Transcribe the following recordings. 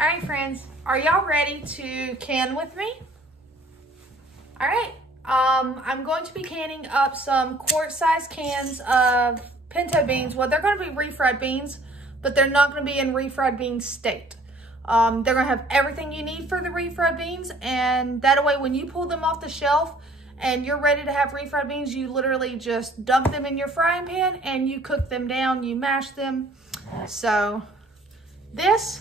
All right, friends, are y'all ready to can with me? All right, I'm going to be canning up some quart-sized cans of pinto beans. Well, they're going to be refried beans, but they're not going to be in refried bean state. They're going to have everything you need for the refried beans, and that way when you pull them off the shelf and you're ready to have refried beans, you literally just dump them in your frying pan and you cook them down, you mash them. So this,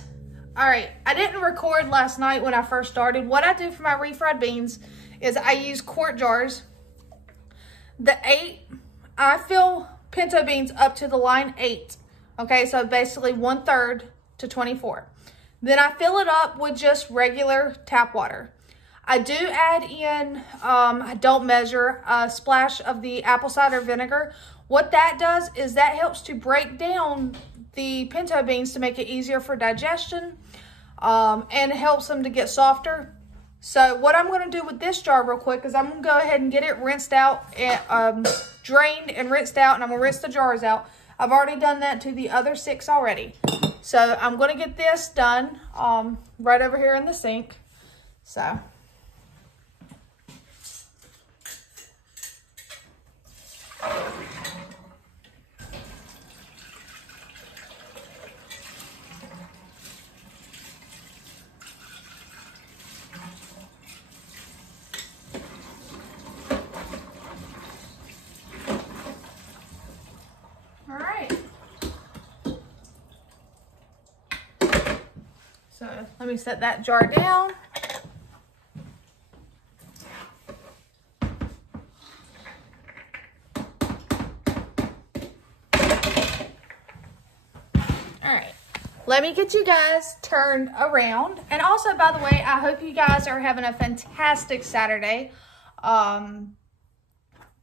all right, I didn't record last night when I first started. What I do for my refried beans is I use quart jars. I fill pinto beans up to the line 8. Okay, so basically 1/3 to 24. Then I fill it up with just regular tap water. I do add in, I don't measure, a splash of the apple cider vinegar. What that does is that helps to break down the pinto beans to make it easier for digestion, and it helps them to get softer. So what I'm going to do with this jar real quick is I'm going to go ahead and get it rinsed out, and, drained and rinsed out, and I'm going to rinse the jars out. I've already done that to the other 6 already. So I'm going to get this done right over here in the sink. So. So let me set that jar down. All right, let me get you guys turned around. And also, by the way, I hope you guys are having a fantastic Saturday.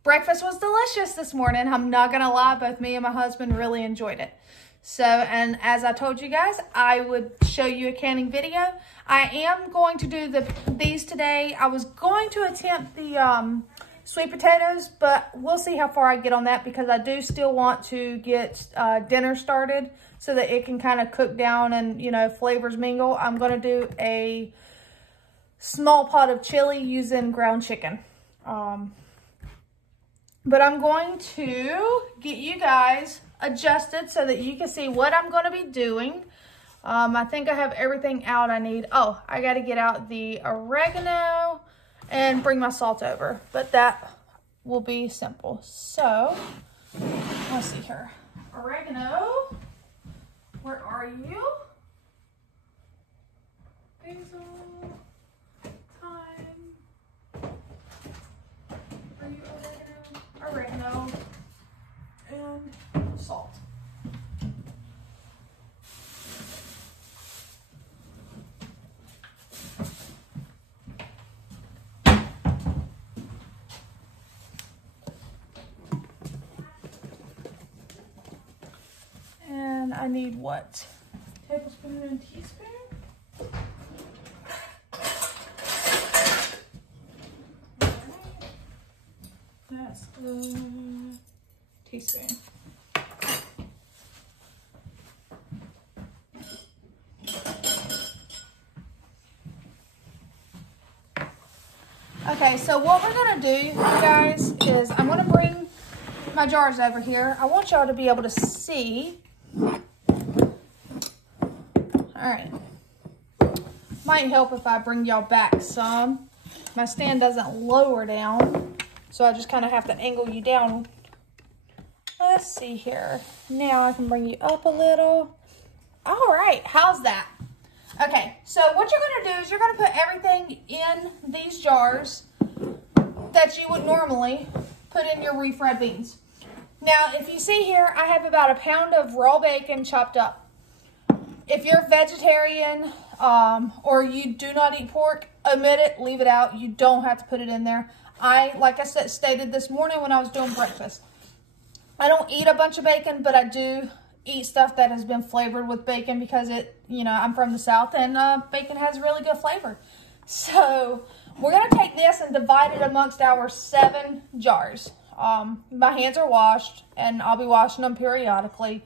Breakfast was delicious this morning. I'm not gonna lie, both me and my husband really enjoyed it. So, and as I told you guys, I would show you a canning video. I am going to do these today. I was going to attempt the sweet potatoes, but we'll see how far I get on that, because I do still want to get dinner started so that it can kind of cook down and, you know, flavors mingle. I'm going to do a small pot of chili using ground chicken. But I'm going to get you guys adjusted so that you can see what I'm going to be doing. I think I have everything out I need. Oh, I got to get out the oregano and bring my salt over, but that will be simple. So let's see here. Oregano, where are you? Basil, thyme. Are you oregano? Oregano and salt. And I need what? Tablespoon and teaspoon? That's the teaspoon. Okay, so what we're gonna do, you guys, is I'm gonna bring my jars over here. I want y'all to be able to see. All right. Might help if I bring y'all back some. My stand doesn't lower down, so I just kind of have to angle you down. Let's see here. Now I can bring you up a little. All right, how's that? Okay, so what you're gonna do is you're gonna put everything in these jars that you would normally put in your refried beans. Now, if you see here, I have about 1 pound of raw bacon chopped up. If you're vegetarian or you do not eat pork, omit it, leave it out. You don't have to put it in there. Like I said, stated this morning when I was doing breakfast, I don't eat a bunch of bacon, but I do eat stuff that has been flavored with bacon because I'm from the South, and bacon has really good flavor. So we're gonna take this and divide it amongst our 7 jars. My hands are washed, and I'll be washing them periodically,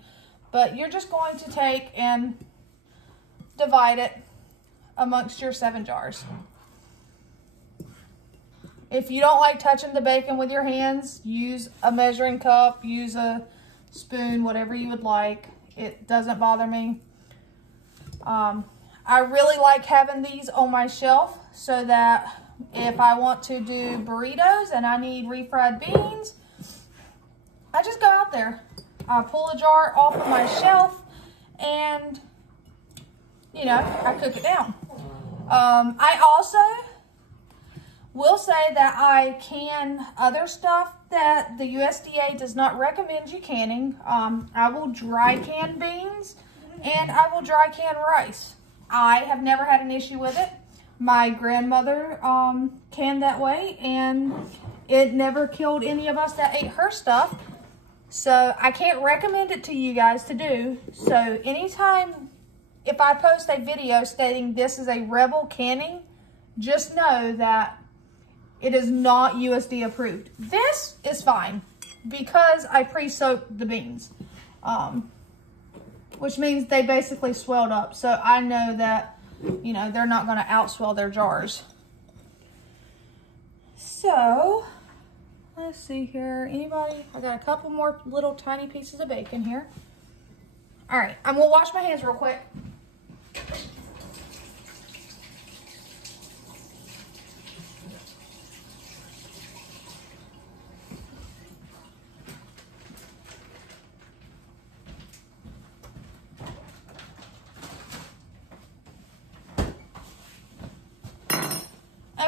but you're just going to take and divide it amongst your 7 jars. If you don't like touching the bacon with your hands, use a measuring cup, use a spoon, whatever you would like. It doesn't bother me. I really like having these on my shelf so that if I want to do burritos and I need refried beans, I just go out there. I pull a jar off of my shelf and, you know, I cook it down. I also will say that I can other stuff that the USDA does not recommend you canning. I will dry can beans and I will dry can rice. I have never had an issue with it. My grandmother canned that way and it never killed any of us that ate her stuff. So I can't recommend it to you guys to do. So anytime if I post a video stating this is a Rebel canning, just know that it is not USDA approved. This is fine because I pre-soaked the beans, which means they basically swelled up. So I know that, you know, they're not going to outswell their jars. So let's see here. Anybody? I got a couple more little tiny pieces of bacon here. All right, I'm gonna wash my hands real quick.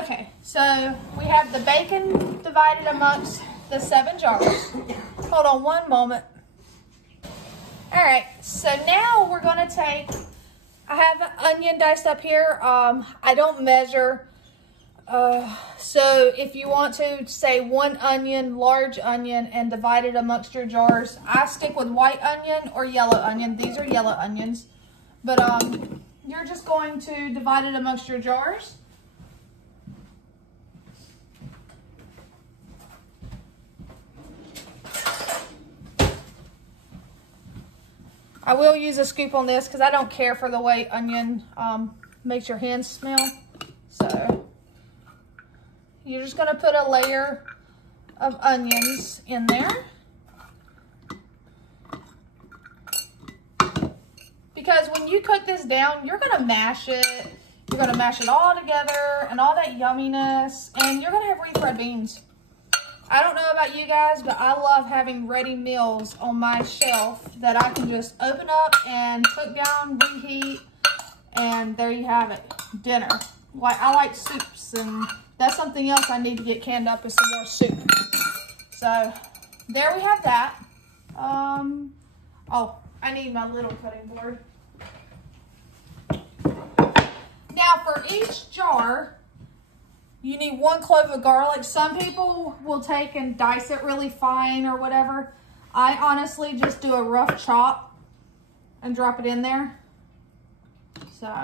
Okay, so we have the bacon divided amongst the 7 jars. Hold on one moment. All right, so now we're gonna take, I have an onion diced up here. I don't measure, so if you want to say 1 onion, large onion, and divide it amongst your jars, I stick with white onion or yellow onion. These are yellow onions, but you're just going to divide it amongst your jars. I will use a scoop on this because I don't care for the way onion makes your hands smell. So you're just going to put a layer of onions in there. Because when you cook this down, you're going to mash it. You're going to mash it all together and all that yumminess. And you're going to have refried beans. I don't know about you guys, but I love having ready meals on my shelf that I can just open up and cook down, reheat, and there you have it, dinner. Like, I like soups, and that's something else I need to get canned up is some more soup. So there we have that. Oh, I need my little cutting board. Now for each jar, you need 1 clove of garlic. Some people will take and dice it really fine or whatever. I honestly just do a rough chop and drop it in there. So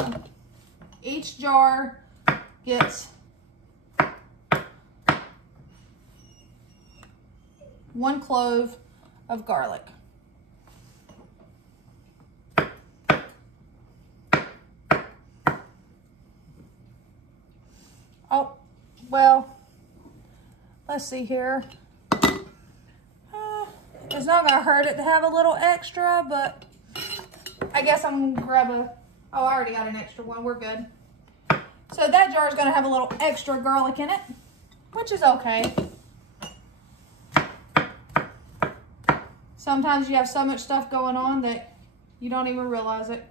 each jar gets 1 clove of garlic. Oh. Well, let's see here. It's not going to hurt it to have a little extra, but I guess I'm going to grab a... Oh, I already got an extra one. We're good. So that jar is going to have a little extra garlic in it, which is okay. Sometimes you have so much stuff going on that you don't even realize it.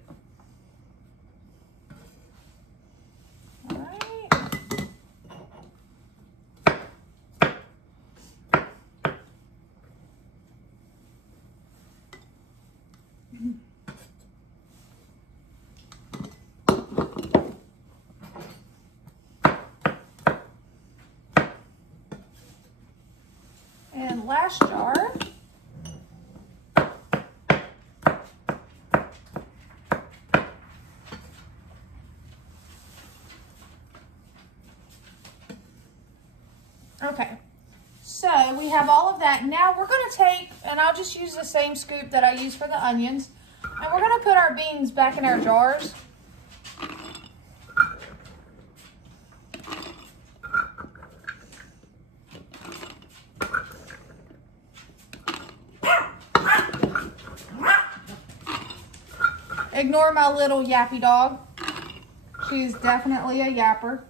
And last jar. Okay, so we have all of that. Now we're going to take, and I'll just use the same scoop that I used for the onions, and we're going to put our beans back in our jars. Ignore my little yappy dog. She's definitely a yapper.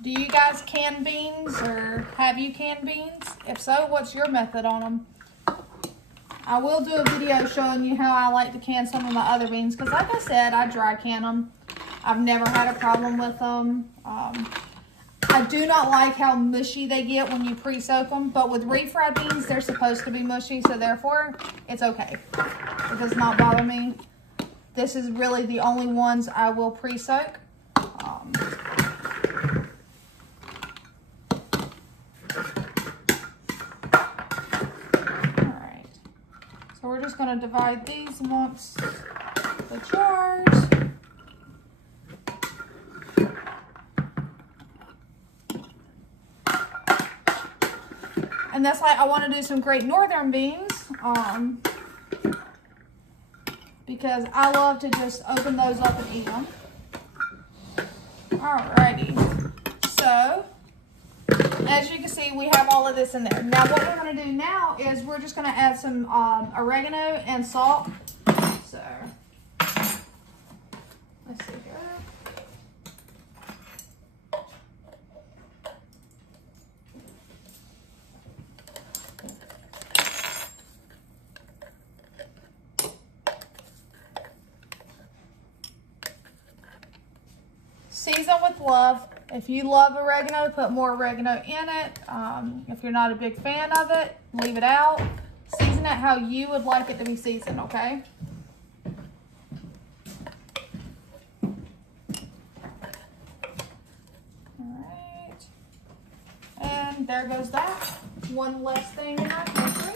Do you guys can beans, or have you canned beans? If so, what's your method on them? I will do a video showing you how I like to can some of my other beans, because like I said, I dry can them. I've never had a problem with them. I do not like how mushy they get when you pre-soak them, but with refried beans, they're supposed to be mushy, so therefore, it's okay. It does not bother me. This is really the only ones I will pre-soak. So we're just going to divide these amongst the jars. And that's like I want to do some Great Northern beans because I love to just open those up and eat them. Alrighty. So as you can see, we have all of this in there. Now what we're going to do now is we're just going to add some oregano and salt. So let's see here. Season with love. If you love oregano, put more oregano in it. If you're not a big fan of it, leave it out. Season it how you would like it to be seasoned, okay? Alright. And there goes that. One less thing in our pantry.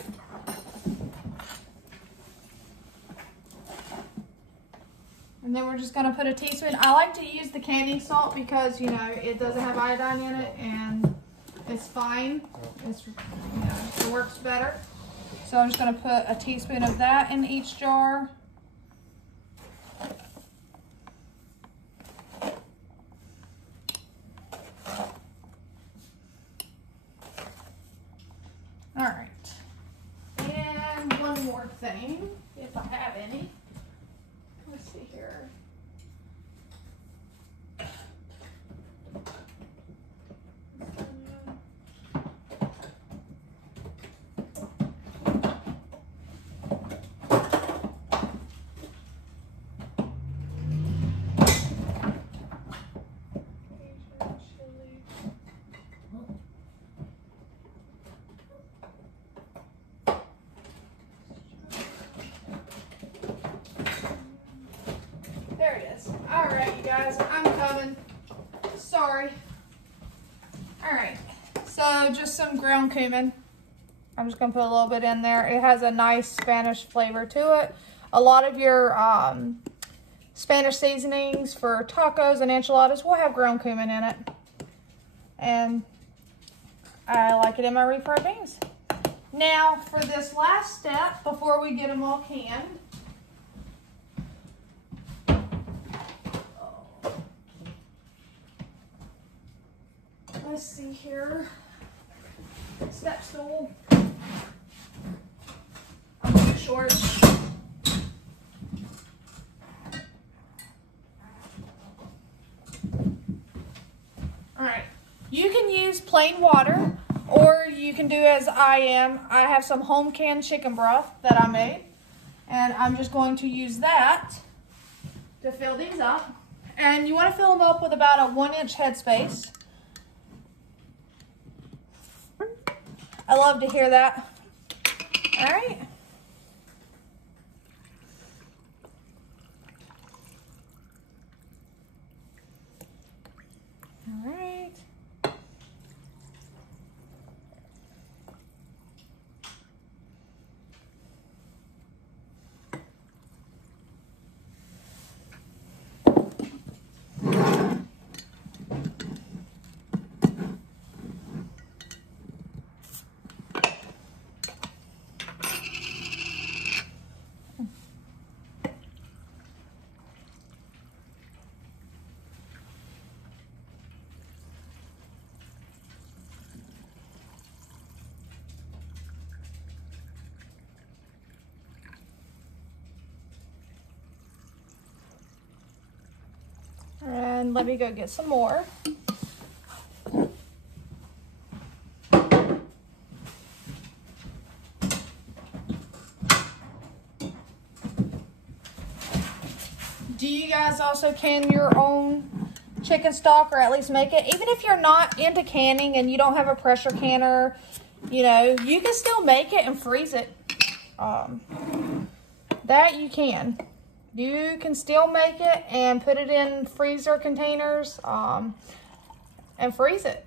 And then we're just going to put a teaspoon. I like to use the candy salt because, you know, it doesn't have iodine in it and it's fine. It's, you know, it works better. So I'm just going to put a teaspoon of that in each jar. All right. And one more thing, if I have any. Let's see here. There it is. All right, you guys, I'm coming. Sorry. All right, so just some ground cumin. I'm just gonna put a little bit in there. It has a nice Spanish flavor to it. A lot of your Spanish seasonings for tacos and enchiladas will have ground cumin in it. And I like it in my refried beans. Now, for this last step, before we get them all canned, let's see here. Step stool. I'm too short. Alright. You can use plain water, or you can do as I am. I have some home canned chicken broth that I made, and I'm just going to use that to fill these up. And you want to fill them up with about a 1-inch headspace. I love to hear that. All right. All right. And let me go get some more. Do you guys also can your own chicken stock, or at least make it? Even if you're not into canning and you don't have a pressure canner, you know, you can still make it and freeze it. That you can. You can still make it and put it in freezer containers and freeze it.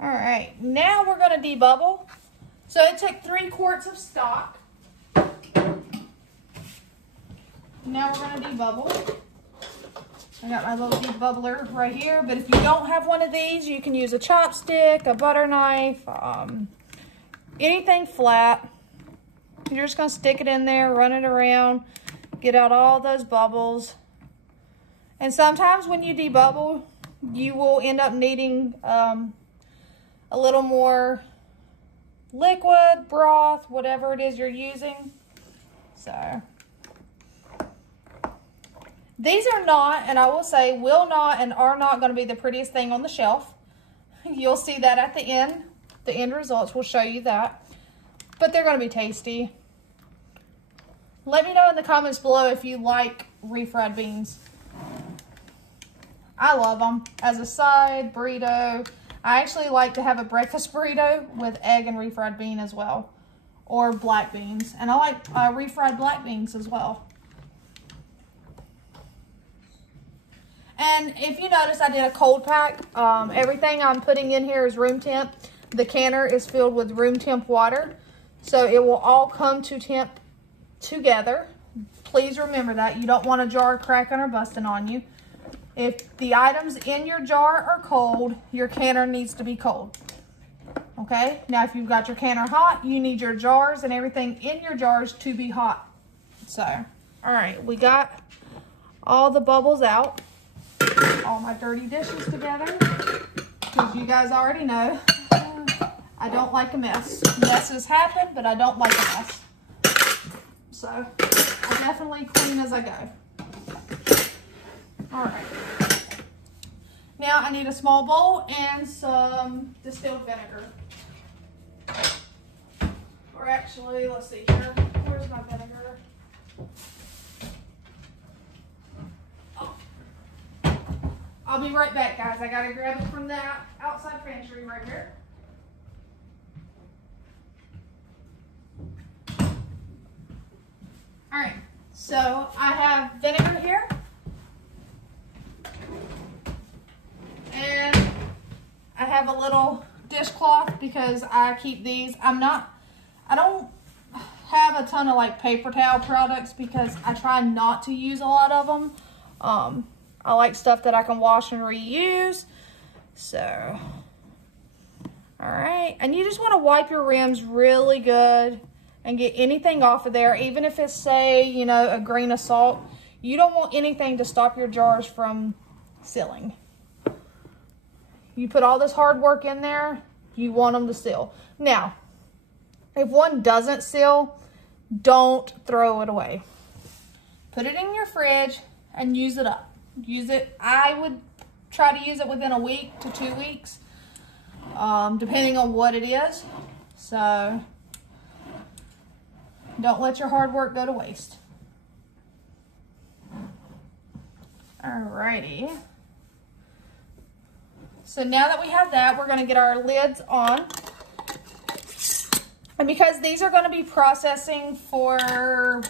All right, now we're gonna debubble. So it took 3 quarts of stock. Now we're gonna debubble. I got my little debubbler right here, but if you don't have one of these, you can use a chopstick, a butter knife, anything flat. You're just gonna stick it in there, run it around, get out all those bubbles. And sometimes when you debubble, you will end up needing a little more liquid, broth, whatever it is you're using. So these are not, and I will say, will not and are not going to be the prettiest thing on the shelf. You'll see that at the end. The end results will show you that. But they're going to be tasty. Let me know in the comments below if you like refried beans. I love them as a side burrito. I actually like to have a breakfast burrito with egg and refried bean as well, or black beans. And I like refried black beans as well. And if you notice, I did a cold pack. Everything I'm putting in here is room temp. The canner is filled with room temp water, so it will all come to temp together. Please remember that. You don't want a jar cracking or busting on you. If the items in your jar are cold, your canner needs to be cold. Okay? Now, if you've got your canner hot, you need your jars and everything in your jars to be hot. So, all right, we got all the bubbles out. All my dirty dishes together. Because you guys already know, I don't like a mess. Messes happen, but I don't like a mess. So, I definitely clean as I go. All right. Now I need a small bowl and some distilled vinegar. Or actually, let's see here. Where's my vinegar? Oh. I'll be right back, guys. I gotta grab it from that outside pantry right here. All right. So I have vinegar here. And I have a little dishcloth because I keep these. I don't have a ton of like paper towel products because I try not to use a lot of them. I like stuff that I can wash and reuse. So, all right. And you just want to wipe your rims really good and get anything off of there. Even if it's, say, you know, a grain of salt. You don't want anything to stop your jars from sealing. You put all this hard work in there, you want them to seal. Now, if one doesn't seal, don't throw it away. Put it in your fridge and use it up. use it. I would try to use it within a week to 2 weeks, depending on what it is. So don't let your hard work go to waste. Alrighty. So now that we have that, we're going to get our lids on. And because these are going to be processing for,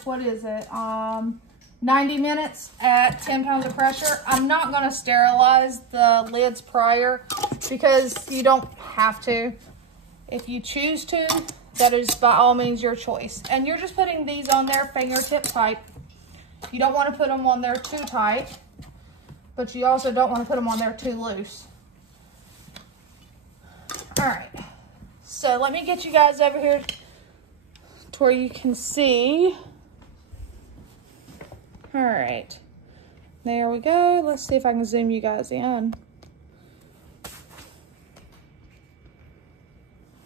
what is it, 90 minutes at 10 pounds of pressure, I'm not going to sterilize the lids prior because you don't have to. If you choose to, that is by all means your choice. And you're just putting these on there fingertip tight. You don't want to put them on there too tight, but you also don't want to put them on there too loose. All right. So let me get you guys over here to where you can see. All right, there we go. Let's see if I can zoom you guys in.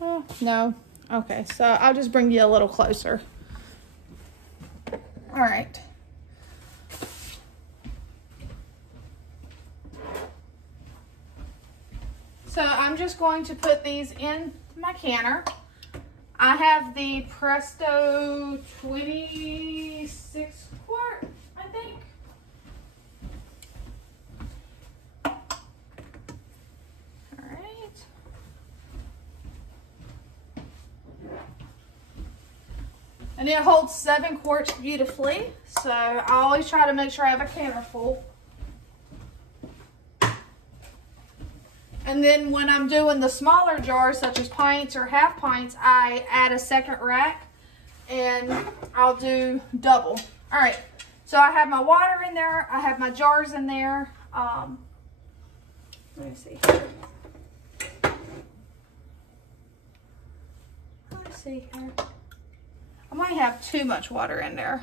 Oh, no. Okay, so I'll just bring you a little closer. All right. So I'm just going to put these in my canner. I have the Presto 26 quart, I think. All right. And it holds 7 quarts beautifully. So I always try to make sure I have a canner full. And then when I'm doing the smaller jars, such as pints or half pints, I add a second rack and I'll do double. All right, so I have my water in there. I have my jars in there. Let me see here. Let's see here. I might have too much water in there.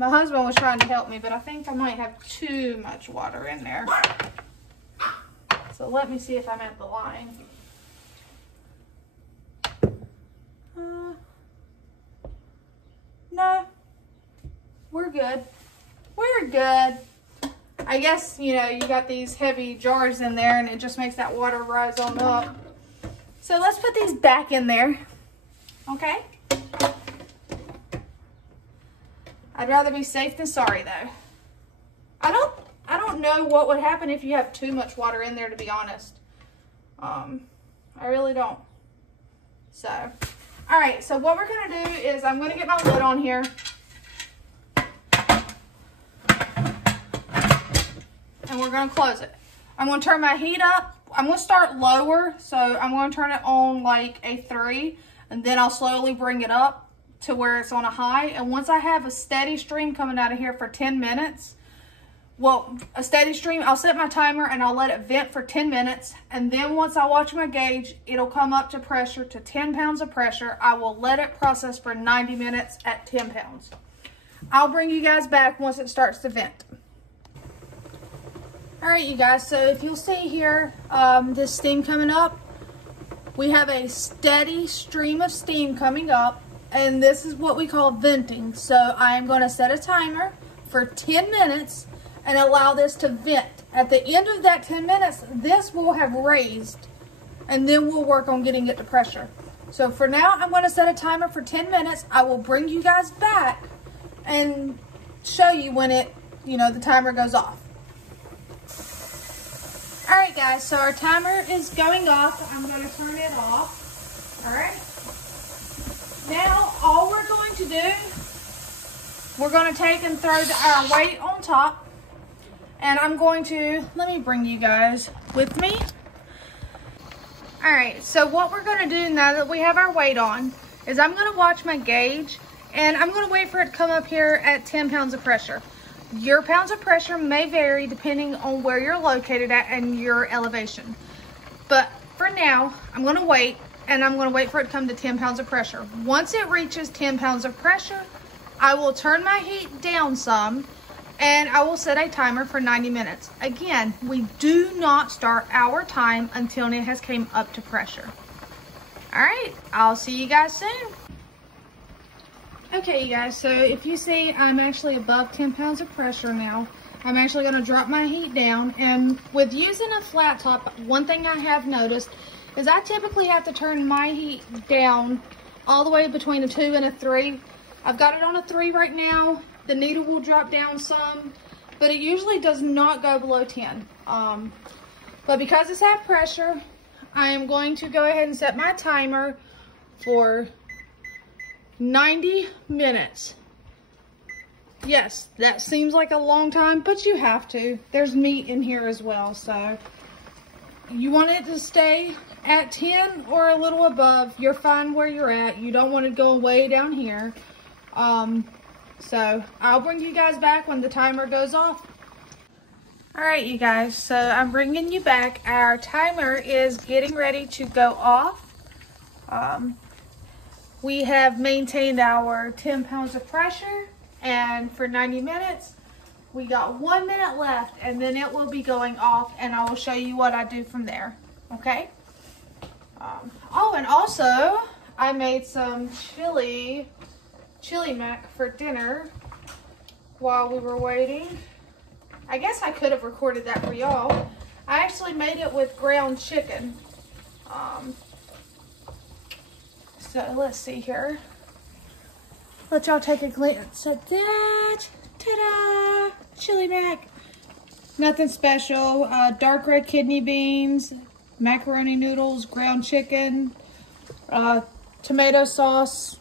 My husband was trying to help me, but I think I might have too much water in there. So let me see if I'm at the line. No, we're good. We're good. I guess, you know, you got these heavy jars in there and it just makes that water rise on up. So let's put these back in there, okay? I'd rather be safe than sorry, though. I don't know what would happen if you have too much water in there, to be honest. I really don't. So, all right. So what we're gonna do is I'm gonna get my lid on here, and we're gonna close it. I'm gonna turn my heat up. I'm gonna start lower, so I'm gonna turn it on like a 3, and then I'll slowly bring it up to where it's on a high. And once I have a steady stream coming out of here for 10 minutes, well, a steady stream, I'll set my timer and I'll let it vent for 10 minutes. And then once I watch my gauge, it'll come up to pressure, to 10 pounds of pressure. I will let it process for 90 minutes at 10 pounds. I'll bring you guys back once it starts to vent. All right, you guys, so if you'll see here, this steam coming up, we have a steady stream of steam coming up. And this is what we call venting. So I am going to set a timer for 10 minutes and allow this to vent. At the end of that 10 minutes, this will have raised, and then we'll work on getting it to pressure. So for now, I'm going to set a timer for 10 minutes. I will bring you guys back and show you when it, the timer goes off. All right, guys, so our timer is going off. I'm going to turn it off. All right. Now, all we're going to do, we're going to take and throw our weight on top. And I'm going to, let me bring you guys with me. All right, so what we're going to do now that we have our weight on is I'm going to watch my gauge and I'm going to wait for it to come up here at 10 pounds of pressure. Your pounds of pressure may vary depending on where you're located at and your elevation. But for now, I'm going to wait. And I'm going to wait for it to come to 10 pounds of pressure. Once it reaches 10 pounds of pressure, I will turn my heat down some and I will set a timer for 90 minutes. Again, we do not start our time until it has came up to pressure. All right, I'll see you guys soon. Okay, you guys, so if you see, I'm actually above 10 pounds of pressure now. I'm actually going to drop my heat down, and with using a flat top, one thing I have noticed is I typically have to turn my heat down all the way between a 2 and a 3. I've got it on a 3 right now. The needle will drop down some, but it usually does not go below 10. But because it's at pressure, I am going to go ahead and set my timer for 90 minutes. Yes, that seems like a long time, but you have to. There's meat in here as well, so you want it to stay at 10 or a little above. You're fine where you're at. You don't want it going way down here. So I'll bring you guys back when the timer goes off. All right, you guys, so I'm bringing you back. Our timer is getting ready to go off. We have maintained our 10 pounds of pressure, and for 90 minutes, we got 1 minute left, and then it will be going off, and I will show you what I do from there, okay? Oh, and also, I made some chili mac for dinner while we were waiting. I guess I could have recorded that for y'all. I actually made it with ground chicken. So let's see here. Let y'all take a glance at that. Ta-da! Chili mac. Nothing special. Dark red kidney beans, macaroni noodles, ground chicken, tomato sauce,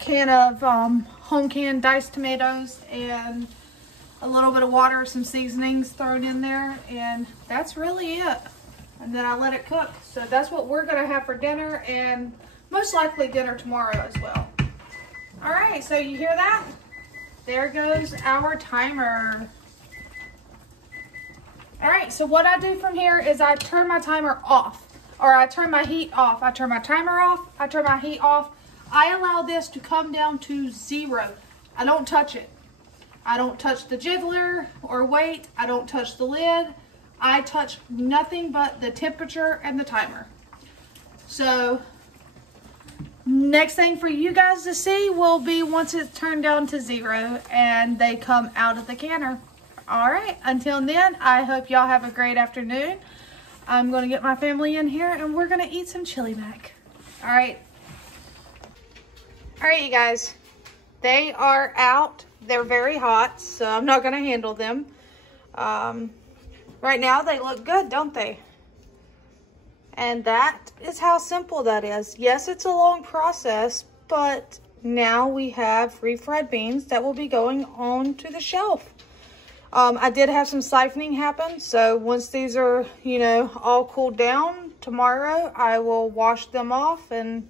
can of home canned diced tomatoes, and a little bit of water, some seasonings thrown in there, and that's really it. And then I let it cook. So that's what we're gonna have for dinner, and most likely dinner tomorrow as well. All right, so you hear that? There goes our timer. All right, so what I do from here is I turn my timer off, or I turn my heat off. I turn my timer off, I turn my heat off. I allow this to come down to 0. I don't touch it. I don't touch the jiggler or weight. I don't touch the lid. I touch nothing but the temperature and the timer. So next thing for you guys to see will be once it's turned down to 0 and they come out of the canner. All right, until then, I hope y'all have a great afternoon. I'm gonna get my family in here and we're gonna eat some chili mac. All right, you guys, they are out. They're very hot, so I'm not gonna handle them. Right now they look good, don't they? And that is how simple that is. Yes, it's a long process, but now we have refried beans that will be going on to the shelf. I did have some siphoning happen, so once these are, you know, all cooled down, tomorrow I will wash them off and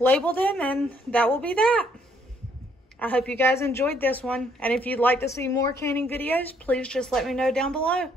label them, and that will be that. I hope you guys enjoyed this one, and if you'd like to see more canning videos, please just let me know down below.